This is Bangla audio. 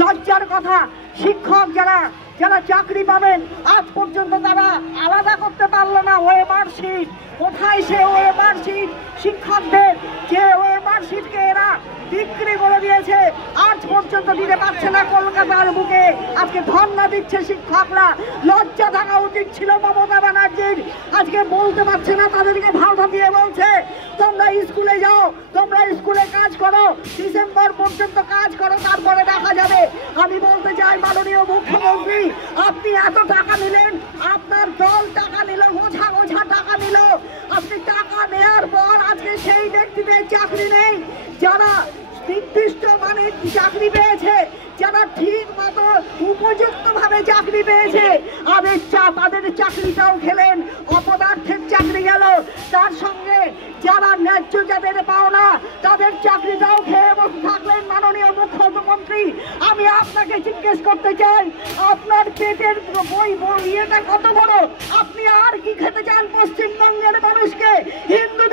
লজ্জার কথা, শিক্ষক যারা যারা চাকরি পাবেন আজ পর্যন্ত তারা আলাদা করতে পারলো না ওয়েমার শিট। কোথায় সে ওয়েমার শিট? শিক্ষকদের যে ওয়েমার শিটকে এরা বিক্রি করে দিয়েছে, আজ পর্যন্ত দিতে পারছে না কলকাতার বুকে। আজকে ধর্ণা দিচ্ছে শিক্ষকরা। লজ্জা থাকা উচিত ছিল মমতা ব্যানার্জির। আজকে বলতে পারছে না, তাদেরকে ভাড়া দিয়ে বলছে তোমরা স্কুলে যাও, তোমরা স্কুলে কাজ করো, ডিসেম্বর পর্যন্ত কাজ করো, তারপরে দেখা যাবে। আমি বলতে চাই মাননীয় মুখ্যমন্ত্রী, আপনি এত টাকা নিলেন, আপনার দল টাকা নিল, ওঝা ওঝা টাকা নিল। আপনি টাকা নেওয়ার পর আজকে সেই ব্যক্তিদের চাকরি নেই যারা নির্দিষ্ট মানের চাকরি পেয়েছে, যারা ঠিক মতো উপযুক্ত ভাবে চাকরি পেয়েছে। তাদের চাকরিটাও খেলেন, অপদার্থের চাকরি গেল। তার সঙ্গে যারা ন্যায্য যাদের পাওনা তাদের চাকরিটাও খেয়ে বসে থাকলেন মাননীয় মুখ্যমন্ত্রী। আমি আপনাকে জিজ্ঞেস করতে চাই, আপনার পেটের ইয়েটা কত বড়? আপনি আর কি খেতে চান পশ্চিমবঙ্গের মানুষকে? হিন্দু